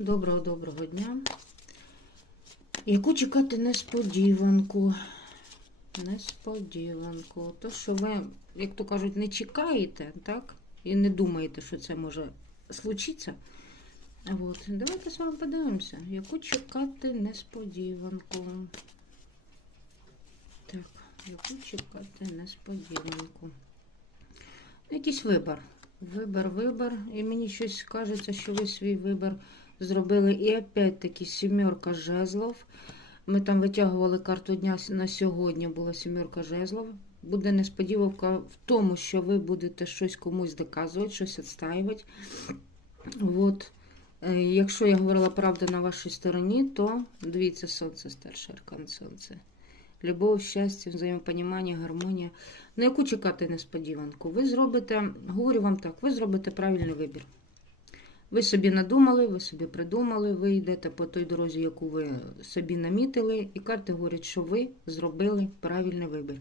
Доброго доброго дня. Яку чекати несподіванку? Несподіванку. То, що ви, як то кажуть, не чекаєте, так? І не думаєте, що це може случитися. От. Давайте з вами подивимося, яку чекати несподіванку. Так, яку чекати несподіванку. Якийсь вибір. Вибір, вибір. І мені щось кажеться, що ви свій вибір зробили. І опять-таки сімерка жезлов. Ми там витягували карту дня на сьогодні, була сімерка жезлов. Буде несподіванка в тому, що ви будете щось комусь доказувати, щось відстаювати. От. Е, Якщо я говорила правду на вашій стороні, то дивіться, сонце, старший аркан сонце. Любов, щастя, взаємопонімання, гармонія. На яку чекати несподіванку? Ви зробите, говорю вам так, ви зробите правильний вибір. Ви собі надумали, ви собі придумали, ви йдете по той дорозі, яку ви собі намітили, і карти говорять, що ви зробили правильний вибір.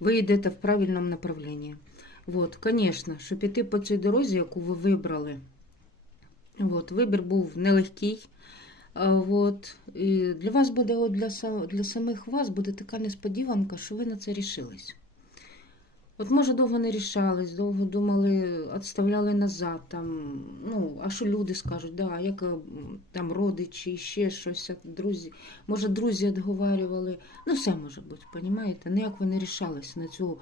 Ви йдете в правильному направленні. От, звісно, щоб піти по цій дорозі, яку ви вибрали. От, вибір був нелегкий. От, і для вас буде, от для, для самих вас буде така несподіванка, що ви на це рішились. От, може, довго не рішались, довго думали, відставляли назад, там, ну, а що люди скажуть, да, як е, там родичі, ще щось, друзі, може, друзі відговарювали. Ну, все може бути, розумієте? Ніяк ви не рішались на цю,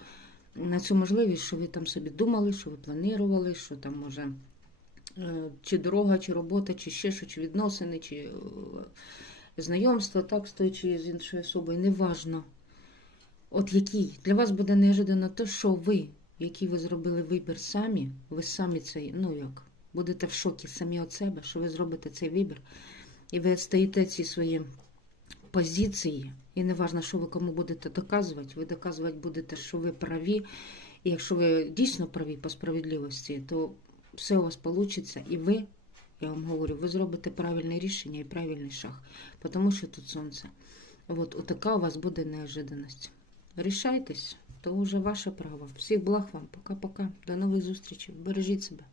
на цю можливість, що ви там собі думали, що ви планували, що там може е, чи дорога, чи робота, чи ще що, чи відносини, чи е, знайомство, так, з тою чи з іншою особою, неважно. От який для вас буде неожиданно те, що ви, який ви зробили вибір самі, ви самі цей, ну як, будете в шокі самі від себе, що ви зробите цей вибір, і ви стоїте ці свої позиції, і неважно, що ви кому будете доказувати, ви доказувати будете, що ви праві. І якщо ви дійсно праві по справедливості, то все у вас вийде, і ви, я вам говорю, ви зробите правильне рішення і правильний шаг, тому що тут сонце. От, отака у вас буде неожиданність. Рішайтесь, то вже ваше право. Всіх благ вам. Пока-пока. До нових зустрічей. Бережіть себе.